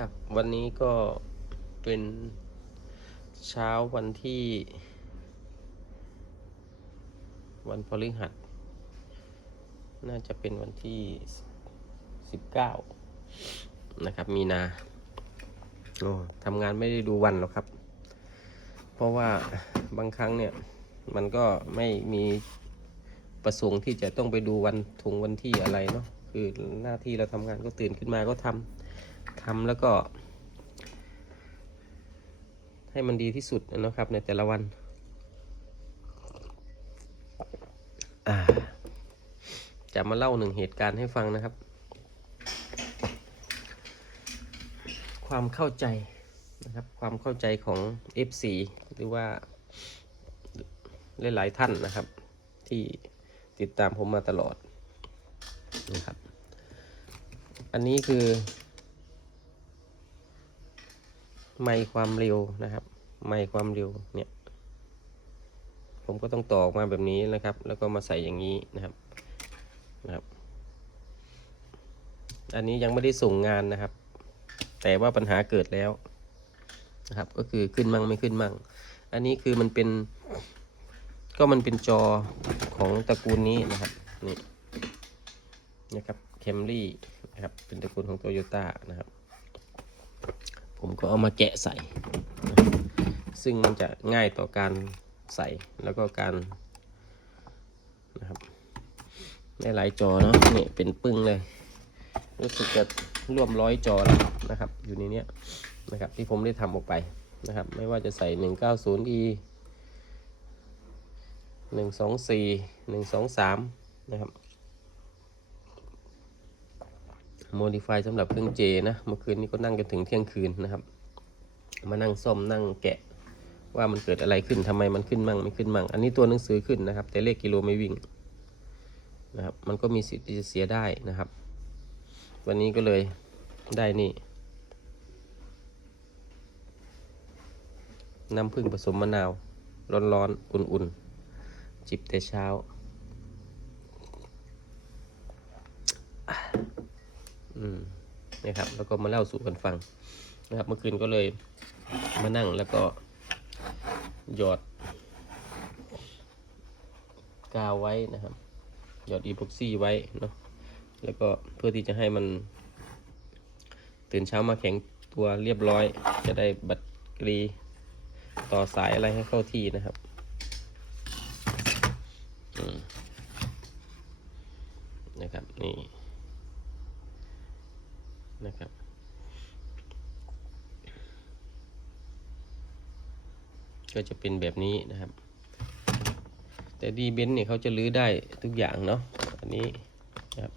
ครับ วันนี้ก็เป็นเช้าวันที่ วันพฤหัส น่าจะเป็นวันที่สิบเก้านะครับ มีนาโอ้ทำงานไม่ได้ดูวันหรอกครับ เพราะว่าบางครั้งเนี่ย มันก็ไม่มีประสงค์ที่จะต้องไปดูวันทงวันที่อะไรเนาะคือหน้าที่เราทำงานก็ตื่นขึ้นมาก็ทำ ทำแล้วก็ ให้มันดีที่สุดนะครับในแต่ละวันจะมาเล่าหนึ่งเหตุการณ์ให้ฟังนะครับ ความเข้าใจนะครับ ความเข้าใจของ FC หรือว่าหลายๆท่านนะครับ ที่ติดตามผมมาตลอดนะครับ อันนี้คือ ไม่ความเร็วนะครับ ไม่ความเร็วเนี่ย ผมก็ต้องต่อออกมาแบบนี้นะครับ แล้วก็มาใส่อย่างนี้นะครับนะครับ อันนี้ยังไม่ได้ส่งงานนะครับ แต่ว่าปัญหาเกิดแล้วนะครับ ก็คือขึ้นมั่งไม่ขึ้นมั่ง อันนี้คือมันเป็นก็มันเป็นจอของตระกูลนี้นะครับนี่นะครับเคมรี่นะครับเป็นตระกูลของโตโยต้านะครับ ผมก็เอามาแกะใส่ ซึ่งมันจะง่ายต่อการใส่แล้วก็การนะครับได้หลายจอเนาะนี่เป็นปึ้งเลย รู้สึกจะร่วมร้อยจอแล้วนะครับ อยู่ในนี้นะครับที่ผมได้ทำออกไปนะครับ ไม่ว่าจะใส่ 190e หนึ่งสองสี่หนึ่งสองสามนะครับ โมดิฟายสำหรับเครื่องเจนะ เมื่อคืนนี้ก็นั่งจนถึงเที่ยงคืนนะครับ มานั่งซ่อมนั่งแกะ ว่ามันเกิดอะไรขึ้นทำไมมันขึ้นมั่งไม่ขึ้นมั่ง อันนี้ตัวหนังสือขึ้นนะครับ แต่เลขกิโลไม่วิ่งนะครับมันก็มีสิทธิ์ที่จะเสียได้นะครับ วันนี้ก็เลยได้นี่น้ำผึ้งผสมมะนาว ร้อนๆ อุ่นๆ จิบแต่เช้า อืมนะครับ แล้วก็มาเล่าสู่กันฟังนะครับ เมื่อคืนก็เลยมานั่งแล้วก็หยอดกาวไว้นะครับ หยอดอีพ็อกซี่ไว้เนาะแล้วก็เพื่อที่จะให้มันตื่นเช้ามาแข็งตัวเรียบร้อย จะได้บัตรกรีต่อสายอะไรให้เข้าที่นะครับอืมนะครับ นี่ นะครับ ก็จะเป็นแบบนี้นะครับ แต่ดีเบนเนี่ยเขาจะลื้อได้ทุกอย่างเนาะอันนี้นะครับ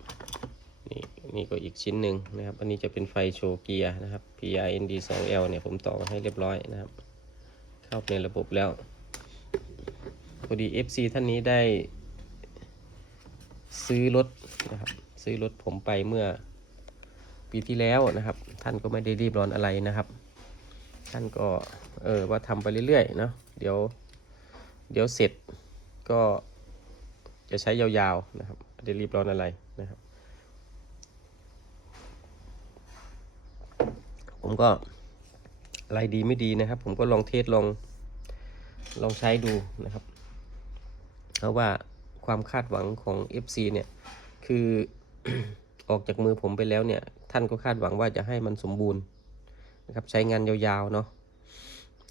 นี่นี่ก็อีกชิ้นหนึ่งนะครับ อันนี้จะเป็นไฟโชว์เกียร์นะครับ PIND 2L เนี่ยผมต่อมาให้เรียบร้อยนะครับ เข้าในระบบแล้วพอดี FC ท่านนี้ได้ซื้อรถนะครับ ซื้อรถผมไปเมื่อปีที่แล้วนะครับ ท่านก็ไม่ได้รีบร้อนอะไรนะครับ ท่านก็เออว่าทำไปเรื่อยๆเนาะเดี๋ยวเดี๋ยวเสร็จก็จะใช้ยาวๆนะครับไม่ได้รีบร้อนอะไรนะครับ ผมก็อะไรดีไม่ดีนะครับ ผมก็ลองเทสลองลองใช้ดูนะครับ เพราะว่าความคาดหวังของ FC เนี่ย คือออกจากมือผมไปแล้วเนี่ย ท่านก็คาดหวังว่าจะให้มันสมบูรณ์ นะครับใช้งานยาวๆเนาะ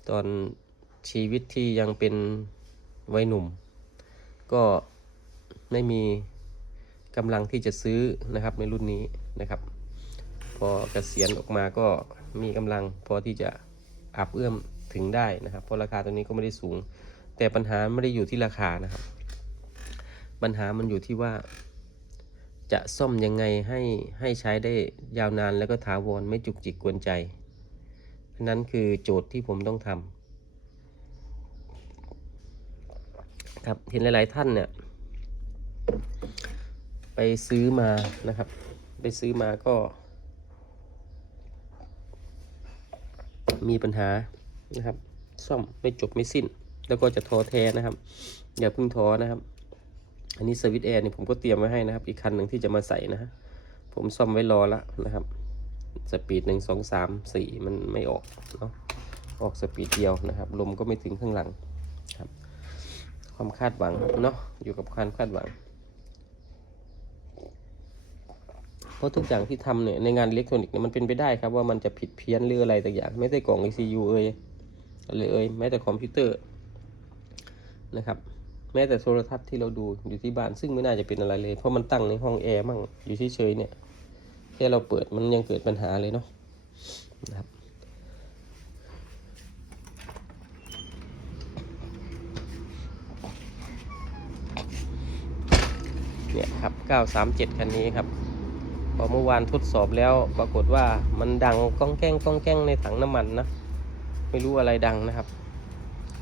ตอนชีวิตที่ยังเป็นวัยหนุ่ม ก็ไม่มีกำลังที่จะซื้อนะครับในรุ่นนี้นะครับ พอเกษียณออกมาก็มีกำลังพอที่จะอับเอื้อมถึงได้นะครับ เพราะราคาตัวนี้ก็ไม่ได้สูง แต่ปัญหาไม่ได้อยู่ที่ราคานะครับ ปัญหามันอยู่ที่ว่าจะซ่อมยังไงให้ให้ใช้ได้ยาวนานแล้วก็ถาวรไม่จุกจิกกวนใจ นั้นคือโจทย์ที่ผมต้องทำครับเห็นหลาย ๆ ท่านเนี่ย ไปซื้อมานะครับ ไปซื้อมาก็ มีปัญหานะครับ ซ่อมไม่จบไม่สิ้น แล้วก็จะท้อแท้นะครับ อย่าเพิ่งท้อนะครับ อันนี้สวิตแอร์นี่ผมก็เตรียมไว้ให้นะครับ อีกคันหนึ่งที่จะมาใส่นะฮะผมซ่อมไว้รอละนะครับ สปีดหนึ่งสองสามสี่มันไม่ออกเนาะออกสปีดเดียวนะครับ ลมก็ไม่ถึงข้างหลังครับ ความคาดหวังเนาะอยู่กับความคาดหวัง เพราะทุกอย่างที่ทำเนี่ยในงานอิเล็กทรอนิกส์เนี่ยมันเป็นไปได้ครับว่ามันจะผิดเพี้ยนหรืออะไรต่างอย่างไม่แต่กล่อง ECU เอ่ยอะไรเอ่ยแม้แต่คอมพิวเตอร์นะครับแม้แต่โทรทัศน์ที่เราดูอยู่ที่บ้านซึ่งไม่น่าจะเป็นอะไรเลย เพราะมันตั้งในห้องแอร์มั่งอยู่เฉยๆเนี่ย แค่เราเปิดมันยังเกิดปัญหาเลยเนาะนะครับเนี่ยครับ 937 คันนี้ครับพอเมื่อวานทดสอบแล้วปรากฏว่ามันดังก้องแก้งก้องแก้งในถังน้ำมันนะ ไม่รู้อะไรดังนะครับ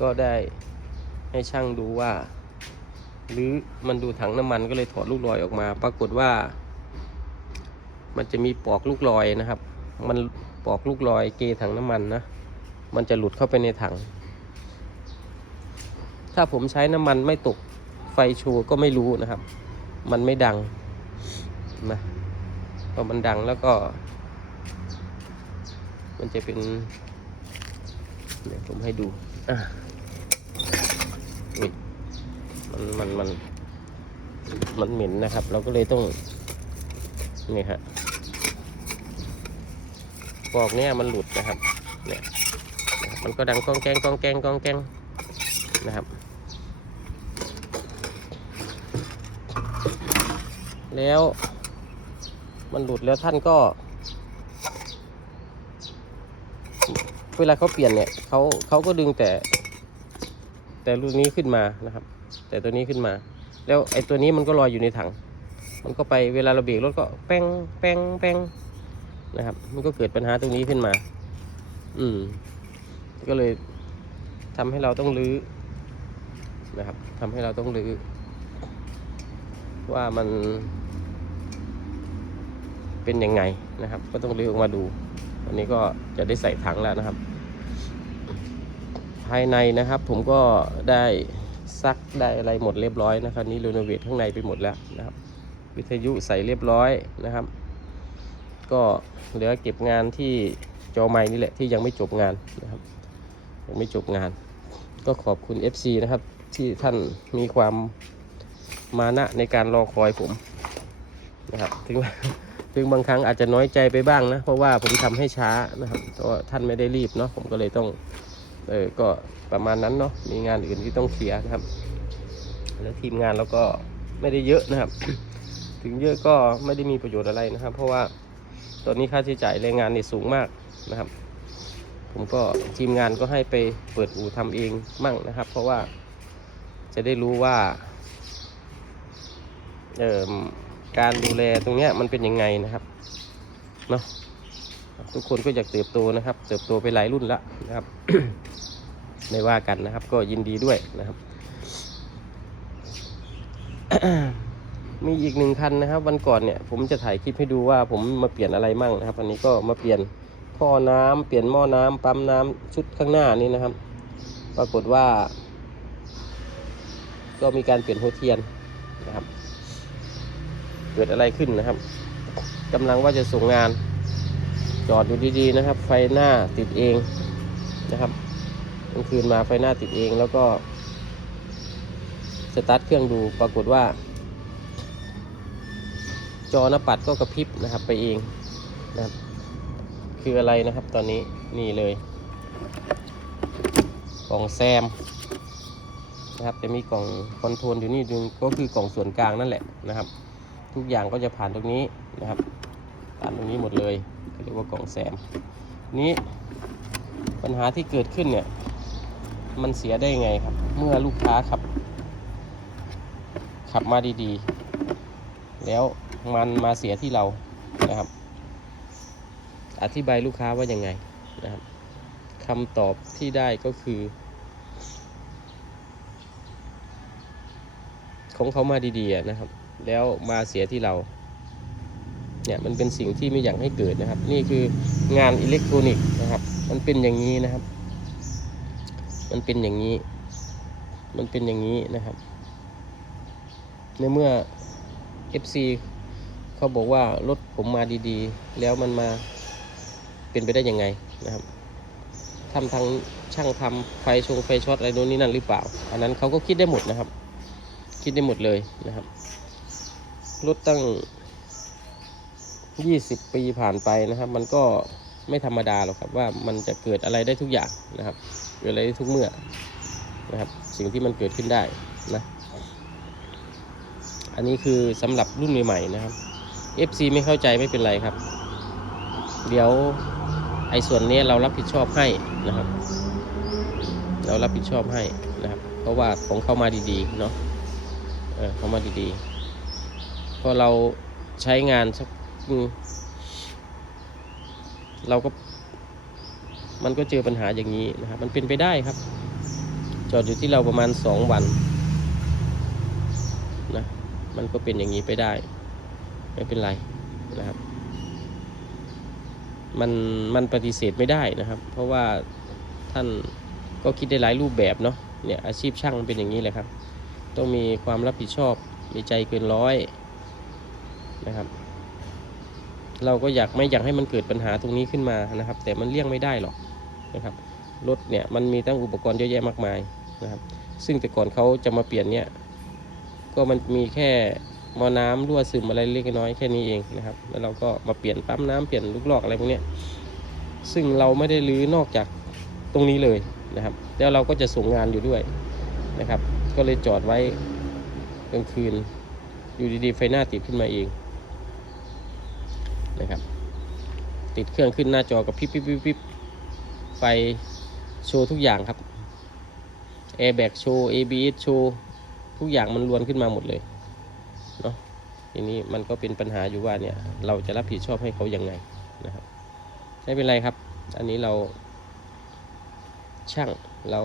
ก็ได้ให้ช่างดูว่า หรือมันดูถังน้ำมันก็เลยถอดลูกลอยออกมา ปรากฏว่า มันจะมีปลอกลูกลอยนะครับ มันปลอกลูกลอยเกถังน้ำมันนะ มันจะหลุดเข้าไปในถัง ถ้าผมใช้น้ำมันไม่ตกไฟโชว์ก็ไม่รู้นะครับ มันไม่ดังนะพอมันดังแล้วก็ มันจะเป็นเดี๋ยวผมให้ดูอะอุ๊ยมันมันมันมันเหม็นนะครับ เราก็เลยต้องนี่ฮะ ปลอกเนี้ยมันหลุดนะครับเนี่ยมันก็ดังก้องแกงก้องแกงก้องแกงนะครับ แล้วมันหลุดแล้วท่านก็ เวลาเขาเปลี่ยนเนี่ยเขาเขาก็ดึงแต่ แต่รุ่นนี้ขึ้นมานะครับ แต่ตัวนี้ขึ้นมา แล้วไอ้ตัวนี้มันก็ลอยอยู่ในถัง มันก็ไปเวลาเราเบรกรถก็แป้งแป้งแป้ง นะครับ มันก็เกิดปัญหาตรงนี้ขึ้นมา อืม ก็เลยทำให้เราต้องรื้อนะครับทำให้เราต้องรื้อว่ามัน เป็นยังไงนะครับ ก็ต้องรื้อออกมาดูวันนี้ก็จะได้ใส่ถังแล้วนะครับ ภายในนะครับ ผมก็ได้ซักได้อะไรหมดเรียบร้อยนะครับนี่รีโนเวทข้างในไปหมดแล้วนะครับ วิทยุใส่เรียบร้อยนะครับ ก็เหลือเก็บงานที่จอไม้นี่แหละที่ยังไม่จบงานนะครับยังไม่จบงาน ก็ขอบคุณ FC นะครับ ที่ท่านมีความมานะในการรอคอยผมนะครับถึงถึงบางครั้งอาจจะน้อยใจไปบ้างนะ เพราะว่าผมทำให้ช้านะครับเพราะท่านไม่ได้รีบเนาะผมก็เลยต้องเออก็ประมาณนั้นเนาะมีงานอื่นที่ต้องเคลียร์นะครับ แล้วทีมงานเราก็ไม่ได้เยอะนะครับ ถึงเยอะก็ไม่ได้มีประโยชน์อะไรนะครับ เพราะว่า ตอนนี้ค่าใช้จ่ายแรงงานนี่สูงมากนะครับ ผมก็ทีมงานก็ให้ไปเปิดอู่ทำเองมั่งนะครับ เพราะว่าจะได้รู้ว่าเอ่อการดูแลตรงเนี้ยมันเป็นยังไงนะครับเนาะทุกคนก็อยากเติบโตนะครับ เติบโตไปหลายรุ่นละนะครับไม่ว่ากันนะครับ ก็ยินดีด้วยนะครับ มีอีกหนึ่งคันนะครับ วันก่อนเนี่ยผมจะถ่ายคลิปให้ดูว่าผมมาเปลี่ยนอะไรมั่งนะครับอันนี้ก็มาเปลี่ยนท่อน้ำเปลี่ยนหม้อน้ำปั๊มน้ำชุดข้างหน้านี่นะครับ ปรากฏว่า ก็มีการเปลี่ยนหัวเทียนนะครับ เกิดอะไรขึ้นนะครับกำลังว่าจะส่งงาน จอดอยู่ดีๆนะครับ ไฟหน้าติดเองนะครับกลางคืนมาไฟหน้าติดเองแล้วก็สตาร์ทเครื่องดูปรากฏว่า จอหน้าปัดก็กระพริบนะครับไปเองนะครับ คืออะไรนะครับตอนนี้นี่เลยกล่องแซมนะครับจะมีกล่องคอนโทรลอยู่นี่ดึงก็คือกล่องส่วนกลางนั่นแหละนะครับ ทุกอย่างก็จะผ่านตรงนี้นะครับผ่านตรงนี้หมดเลยเรียกว่ากล่องแซมนี้ปัญหาที่เกิดขึ้นเนี่ย มันเสียได้ไงครับ เมื่อลูกค้าขับ ขับมาดีๆ แล้ว มันมาเสียที่เรานะครับ อธิบายลูกค้าว่ายังไงนะครับคำตอบที่ได้ก็คือ ของเขามาดีๆนะครับ แล้วมาเสียที่เรา เนี่ยมันเป็นสิ่งที่ไม่อยากให้เกิดนะครับ นี่คืองานอิเล็กทรอนิกส์นะครับ มันเป็นอย่างนี้นะครับ มันเป็นอย่างนี้ มันเป็นอย่างนี้นะครับ ในเมื่อ FC เขาบอกว่ารถผมมาดีๆ แล้วมันมาเป็นไปได้ยังไงนะครับทำทางช่างทำไฟชงไฟช็อตอะไรโน่นนี่นั่นหรือเปล่า อันนั้นเขาก็คิดได้หมดนะครับ คิดได้หมดเลยนะครับรถตั้ง20ปีผ่านไปนะครับ มันก็ไม่ธรรมดาหรอกครับว่ามันจะเกิดอะไรได้ทุกอย่างนะครับเกิดอะไรได้ทุกเมื่อนะครับ สิ่งที่มันเกิดขึ้นได้นะ อันนี้คือสำหรับรุ่นใหม่ๆนะครับ FC ไม่เข้าใจไม่เป็นไรครับ เดี๋ยวไอ้ส่วนนี้เรารับผิดชอบให้นะครับ เรารับผิดชอบให้นะครับ เพราะว่าของเข้ามาดีๆเนาะเออเข้ามาดีๆพอเราใช้งานสักเราก็ มันก็เจอปัญหาอย่างนี้นะครับ มันเป็นไปได้ครับ จอดอยู่ที่เราประมาณสองวันนะมันก็เป็นอย่างนี้ไปได้ ไม่เป็นไรนะครับ มันมันปฏิเสธไม่ได้นะครับ เพราะว่าท่านก็คิดได้หลายรูปแบบเนาะเนี่ยอาชีพช่างมันเป็นอย่างนี้แหละครับ ต้องมีความรับผิดชอบมีใจเกินร้อยนะครับ เราก็อยากไม่อยากให้มันเกิดปัญหาตรงนี้ขึ้นมานะครับ แต่มันเลี่ยงไม่ได้หรอกนะครับรถเนี่ยมันมีตั้งอุปกรณ์เยอะแยะมากมายนะครับ ซึ่งแต่ก่อนเขาจะมาเปลี่ยนเนี่ยก็มันมีแค่ มอน้ำรั่วซึมอะไรเล็กน้อยแค่นี้เองนะครับ แล้วเราก็มาเปลี่ยนปั๊มน้ำเปลี่ยนลูกหลอกอะไรพวกนี้ซึ่งเราไม่ได้รื้อนอกจากตรงนี้เลยนะครับ แล้วเราก็จะส่งงานอยู่ด้วยนะครับ ก็เลยจอดไว้กลางคืน อยู่ดีๆไฟหน้าติดขึ้นมาเองนะครับ ติดเครื่องขึ้นหน้าจอกับพิบพิบพิบพิบไฟโชว์ทุกอย่างครับ Airbag โชว์ ABS โชว์ทุกอย่างมันรวนขึ้นมาหมดเลย เนาะทีนี้มันก็เป็นปัญหาอยู่ว่าเนี่ยเราจะรับผิดชอบให้เขายังไงนะครับไม่เป็นไรครับ อันนี้เรา ช่างเรา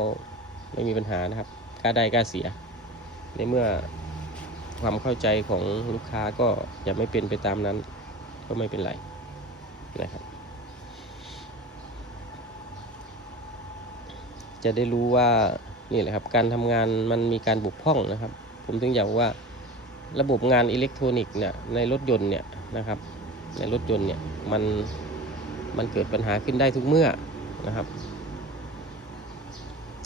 ไม่มีปัญหานะครับกล้าได้กล้าเสีย ในเมื่อความเข้าใจของลูกค้าก็อย่าไม่เป็นไปตามนั้น ก็ไม่เป็นไรนะครับ จะได้รู้ว่านี่แหละครับ การทำงานมันมีการบุกพร่องนะครับ ผมถึงอยากว่า ระบบงานอิเล็กทรอนิกส์เนี่ยในรถยนต์เนี่ยนะครับ ในรถยนต์เนี่ยมันมันเกิดปัญหาขึ้นได้ทุกเมื่อนะครับ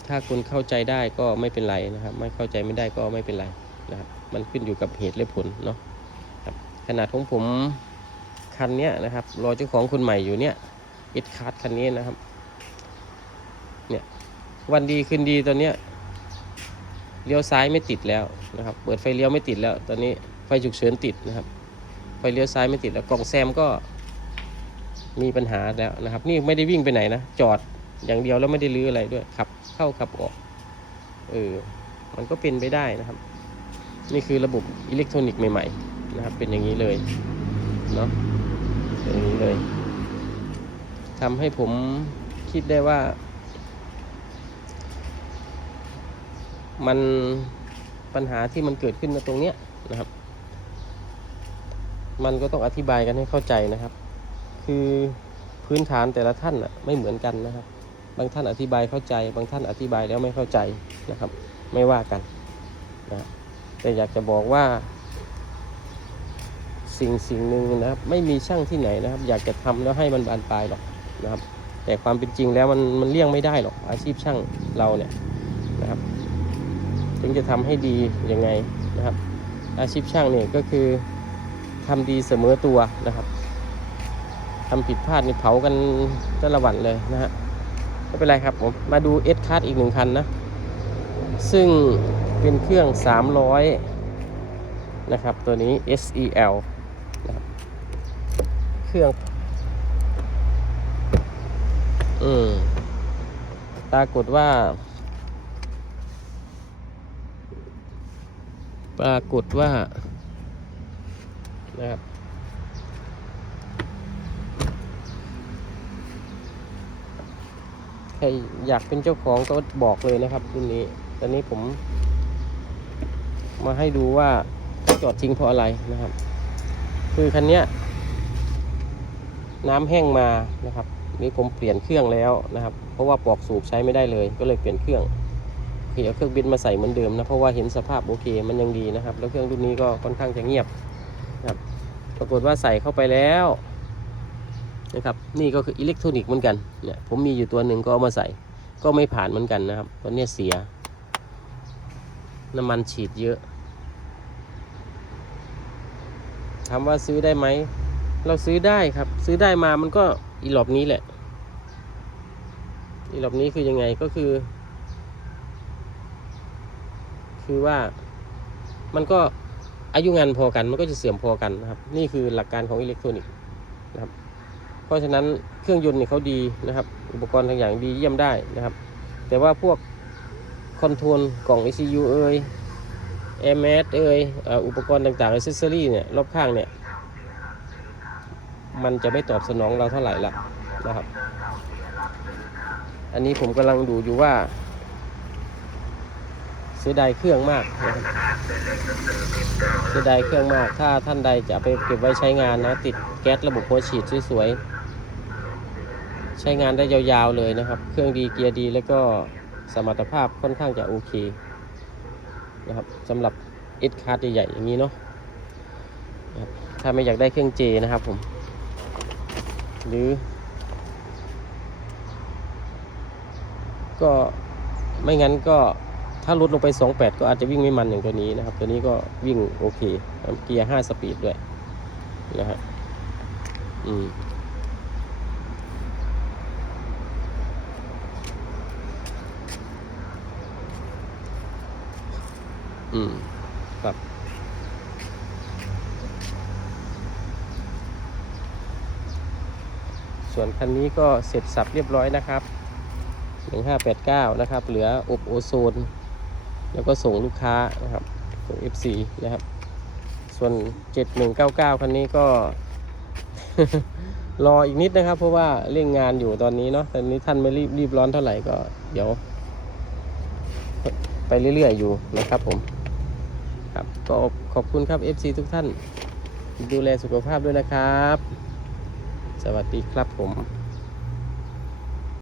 ถ้าคุณเข้าใจได้ก็ไม่เป็นไรนะครับ ไม่เข้าใจไม่ได้ก็ไม่เป็นไรนะครับ มันขึ้นอยู่กับเหตุและผลเนาะครับขนาดของผมคันเนี้ยนะครับรอเจ้าของคนใหม่อยู่เนี่ยเอ็ดคาร์ดคันนี้นะครับ เนี่ยวันดีคืนดีตอนเนี้ย เลี้ยวซ้ายไม่ติดแล้วนะครับ เปิดไฟเลี้ยวไม่ติดแล้ว ตอนนี้ไฟฉุกเฉินติดนะครับ ไฟเลี้ยวซ้ายไม่ติดแล้วกล่องแซมก็มีปัญหาแล้วนะครับ นี่ไม่ได้วิ่งไปไหนนะ จอดอย่างเดียวแล้วไม่ได้รื้ออะไรด้วยขับ เข้าขับออก เออ มันก็เป็นไปได้นะครับ นี่คือระบบอิเล็กทรอนิกส์ใหม่ๆนะครับ เป็นอย่างนี้เลย เนาะเป็นอย่างนี้เลยทำให้ผมคิดได้ว่า มันปัญหาที่มันเกิดขึ้นในตรงเนี้ยนะครับ มันก็ต้องอธิบายกันให้เข้าใจนะครับ คือพื้นฐานแต่ละท่านอะไม่เหมือนกันนะครับ บางท่านอธิบายเข้าใจ บางท่านอธิบายแล้วไม่เข้าใจนะครับ ไม่ว่ากันนะแต่อยากจะบอกว่า สิ่งสิ่งหนึ่งนะครับ ไม่มีช่างที่ไหนนะครับ อยากจะทำแล้วให้มันบานปลายหรอกนะครับ แต่ความเป็นจริงแล้วมันมันเลี่ยงไม่ได้หรอกอาชีพช่างเราเนี่ย ถึงจะทำให้ดียังไงนะครับ อาชีพช่างเนี่ยก็คือทำดีเสมอตัวนะครับทำผิดพลาดนี่เผากันแต่ละวันเลยนะฮะไม่เป็นไรครับผมมาดู S Card อีกหนึ่งคันนะ ซึ่งเป็นเครื่อง 300 นะครับ ตัวนี้ SEL นะครับเครื่อง อืมปรากฏว่า ปรากฏว่านะครับใครอยากเป็นเจ้าของก็บอกเลยนะครับรุ่นนี้ ตอนนี้ผม มาให้ดูว่าจอดทิ้งเพราะอะไรนะครับ คือคันนี้น้ำแห้งมานะครับ นี่ผมเปลี่ยนเครื่องแล้วนะครับ เพราะว่าปลอกสูบใช้ไม่ได้เลย ก็เลยเปลี่ยนเครื่อง เคเอาเครื่องบินมาใส่เหมือนเดิมนะเพราะว่าเห็นสภาพโอเคมันยังดีนะครับ แล้วเครื่องรุ่นนี้ก็ค่อนข้างจะเงียบนะครับปรากฏว่าใส่เข้าไปแล้วนะครับนี่ก็คืออิเล็กทรอนิกส์เหมือนกันเนี่ยผมมีอยู่ตัวหนึ่งก็เอามาใส่ ก็ไม่ผ่านเหมือนกันนะครับตัวเนี้ยเสีย น้ำมันฉีดเยอะถามว่าซื้อได้ไหม เราซื้อได้ครับ ซื้อได้มามันก็อีหลอบนี้แหละ อีหลอบนี้คือยังไงก็คือ คือว่ามันก็อายุงานพอกัน มันก็จะเสื่อมพอกันนะครับ นี่คือหลักการของอิเล็กทรอนิกส์นะครับ เพราะฉะนั้นเครื่องยนต์เนี่ยเขาดีนะครับ อุปกรณ์ทางอย่างดีเยี่ยมได้นะครับ แต่ว่าพวกคอนโทรลกล่อง ECU เอ่ย MS เอ่ยเอ่ออุปกรณ์ต่างๆ a c c e s s o r y เนี่ยรอบข้างเนี่ย มันจะไม่ตอบสนองเราเท่าไหร่ละนะครับ อันนี้ผมกำลังดูอยู่ว่า สียดายเครื่องมากนะครับเสียดายเครื่องมาก ถ้าท่านใดจะไปเก็บไว้ใช้งานนะ ติดแก๊สระบบหัวฉีดสวยๆ ใช้งานได้ยาวๆเลยนะครับ เครื่องดีเกียร์ดีแล้วก็สมรรถภาพค่อนข้างจะโอเคนะครับสำหรับ S คาร์ดใหญ่ๆอย่างนี้เนาะถ้าไม่อยากได้เครื่องเจนะครับผม หรือ ก็ไม่งั้นก็ ถ้าลดลงไป 28 ก็อาจจะวิ่งไม่มันอย่างตัวนี้นะครับ ตัวนี้ก็วิ่งโอเคเกียร์ 5 สปีดด้วยนะฮะอืมอืมครับส่วนคันนี้ก็เสร็จสับเรียบร้อยนะครับ 1589 นะครับ เหลืออบโอโซน แล้วก็ส่งลูกค้านะครับส่ง FC นะครับ ส่วน 7199 คันนี้ก็ รออีกนิดนะครับ เพราะว่าเร่งงานอยู่ตอนนี้เนาะตอนนี้ท่านไม่รีบรีบร้อนเท่าไหร่ก็ เดี๋ยว ไปเรื่อยๆอยู่นะครับผม ครับก็ขอบคุณครับ FC ทุกท่าน ดูแลสุขภาพด้วยนะครับ สวัสดีครับผม